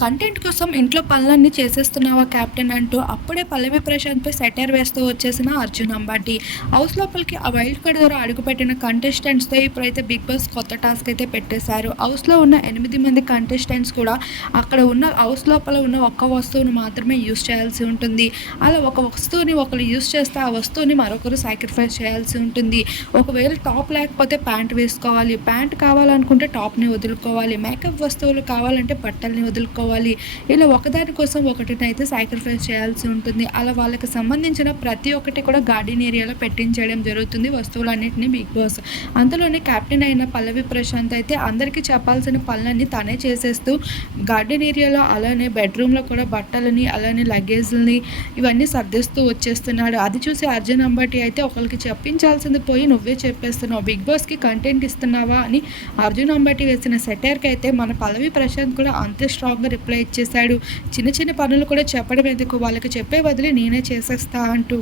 Content కోసం ఇంట్లో పనులన్నీ చేసేస్తున్నావా కెప్టెన్ అంటూ అప్పుడే పల్లవి ప్రశాంత్పై సెటర్ వేస్తూ వచ్చేసిన అర్జున్ అంబాటి హౌస్ లోపలికి ఆ వైల్డ్ కార్డ్ ద్వారా అడుగుపెట్టిన కంటెస్టెంట్స్తో ఇప్పుడైతే బిగ్ బాస్ కొత్త టాస్క్ అయితే పెట్టేశారు. హౌస్లో ఉన్న ఎనిమిది మంది కంటెస్టెంట్స్ కూడా అక్కడ ఉన్న హౌస్ లోపల ఉన్న ఒక్క వస్తువును మాత్రమే యూస్ చేయాల్సి ఉంటుంది. అలా ఒక వస్తువుని ఒకరు యూస్ చేస్తే ఆ వస్తువుని మరొకరు సాక్రిఫైస్ చేయాల్సి ఉంటుంది. ఒకవేళ టాప్ లేకపోతే ప్యాంట్ వేసుకోవాలి. ప్యాంట్ కావాలనుకుంటే టాప్ని వదులుకోవాలి. మేకప్ వస్తువులు కావాలంటే బట్టల్ని వదులుకోవాలి ఇలా ఒకదాని కోసం ఒకటినైతే సాక్రిఫైస్ చేయాల్సి ఉంటుంది. అలా వాళ్ళకి సంబంధించిన ప్రతి ఒక్కటి కూడా గార్డెన్ ఏరియాలో పెట్టించేయడం జరుగుతుంది. వస్తువులన్నింటినీ బిగ్ బాస్. అంతలోనే కెప్టెన్ అయిన పల్లవి ప్రశాంత్ అయితే అందరికీ చెప్పాల్సిన పనులన్నీ తనే చేసేస్తూ గార్డెన్ ఏరియాలో అలానే బెడ్రూమ్లో కూడా బట్టలని అలానే లగేజ్ని ఇవన్నీ సర్దిస్తూ వచ్చేస్తున్నాడు. అది చూసి అర్జున్ అంబటి అయితే ఒకరికి చెప్పించాల్సింది పోయి నువ్వే చెప్పేస్తున్నావు. బిగ్ బాస్కి కంటెంట్ ఇస్తున్నావా అని అర్జున్ అంబటి వేసిన సెటైర్కి అయితే మన పల్లవి ప్రశాంత్ కూడా అంతే స్ట్రాంగ్గా రిప్లై ఇచ్చేశాడు. చిన్న చిన్న పనులు కూడా చెప్పడం ఎందుకు? వాళ్ళకి చెప్పే బదులు నేనే చేసేస్తా అంటూ